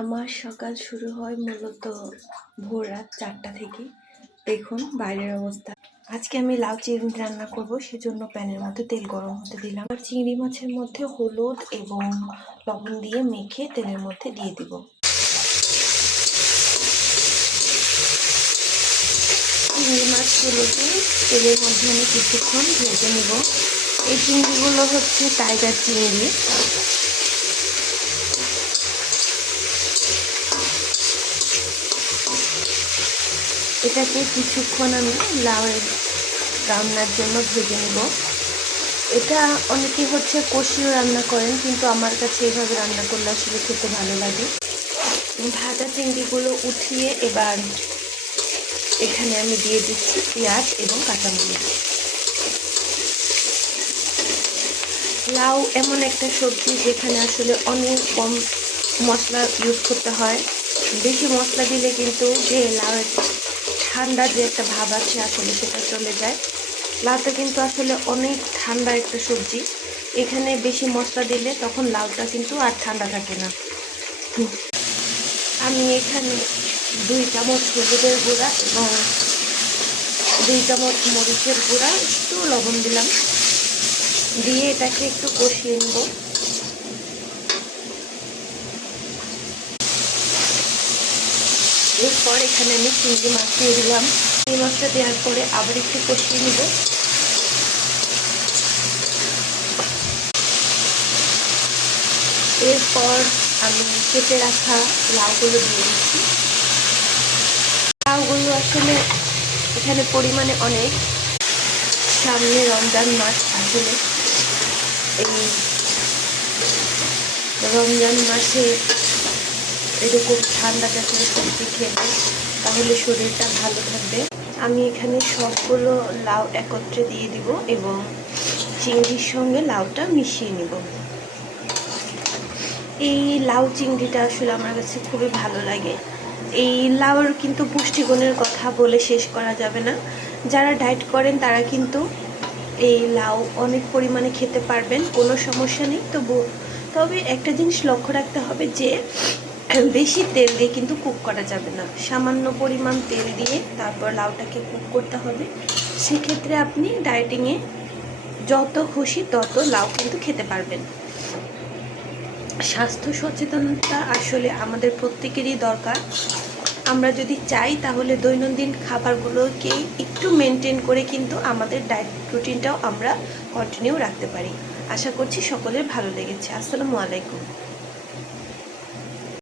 আমার সকাল শুরু হয় মূলত ভোর রাত চারটা থেকে। দেখুন বাইরের অবস্থা। আজকে আমি লাউ চিংড়ি রান্না করব, সেজন্য প্যানের মধ্যে তেল গরম হতে দিলাম। আর চিংড়ি মাছের মধ্যে হলুদ এবং লবণ দিয়ে মেখে তেলের মধ্যে দিয়ে দিব। চিংড়ি মাছগুলোকে তেলের মধ্যে আমি কিছুক্ষণ ভেজে নেব। এই চিংড়িগুলো হচ্ছে টাইগার চিংড়ি। এটাকে কিছুক্ষণ আমি লাউয়ের রান্নার জন্য ভেজে নেব। এটা অনেকে হচ্ছে কষিও রান্না করেন, কিন্তু আমার কাছে এইভাবে রান্না করলে আসলে খেতে ভালো লাগে। ভাজা চিংড়িগুলো উঠিয়ে এবার এখানে আমি দিয়ে দিচ্ছি পেঁয়াজ এবং কাঁচামরিচ। লাউ এমন একটা সবজি যেখানে আসলে অনেক কম মশলা ইউজ করতে হয়। বেশি মশলা দিলে কিন্তু যে লাউয়ের ঠান্ডা যে একটা ভাব আছে আসলে সেটা চলে যায়। লাউটা কিন্তু আসলে অনেক ঠান্ডা একটা সবজি। এখানে বেশি মশলা দিলে তখন লাউটা কিন্তু আর ঠান্ডা থাকে না। আমি এখানে দুই চামচ হলুদের গুঁড়া এবং দুই চামচ মরিচের গুঁড়া, একটু লবণ দিলাম। দিয়ে এটাকে একটু কষিয়ে নেব। এরপর এখানে আমি চিংড়ি মাছ দিয়ে দিলাম। চিংড়ি মাছটা দেওয়ার পরে আবার একটু কষিয়ে নিব। এরপর আমি কেটে রাখা লাউগুলো দিয়ে দিচ্ছি। লাউগুলো আসলে এখানে পরিমাণে অনেক। সামনে রমজান মাস আসলে। এই রমজান মাসে এরকম ঠান্ডা জাতীয় সবজি খেলে তাহলে শরীরটা ভালো থাকবে। আমি এখানে সবগুলো লাউ একত্রে দিয়ে দিব এবং চিংড়ির সঙ্গে লাউটা মিশিয়ে নিব। এই লাউ চিংড়িটা আসলে আমার কাছে খুবই ভালো লাগে। এই লাউর কিন্তু পুষ্টিগুণের কথা বলে শেষ করা যাবে না। যারা ডায়েট করেন তারা কিন্তু এই লাউ অনেক পরিমাণে খেতে পারবেন, কোনো সমস্যা নেই। তবু, তবে একটা জিনিস লক্ষ্য রাখতে হবে যে বেশি তেল দিয়ে কিন্তু কুক করা যাবে না। সামান্য পরিমাণ তেল দিয়ে তারপর লাউটাকে কুক করতে হবে। সেক্ষেত্রে আপনি ডায়েটিংয়ে যত খুশি তত লাউ কিন্তু খেতে পারবেন। স্বাস্থ্য সচেতনতা আসলে আমাদের প্রত্যেকেরই দরকার। আমরা যদি চাই তাহলে দৈনন্দিন খাবারগুলোকে একটু মেনটেন করে কিন্তু আমাদের ডায়েট রুটিনটাও আমরা কন্টিনিউ রাখতে পারি। আশা করছি সকলের ভালো লেগেছে। আসসালামু আলাইকুম।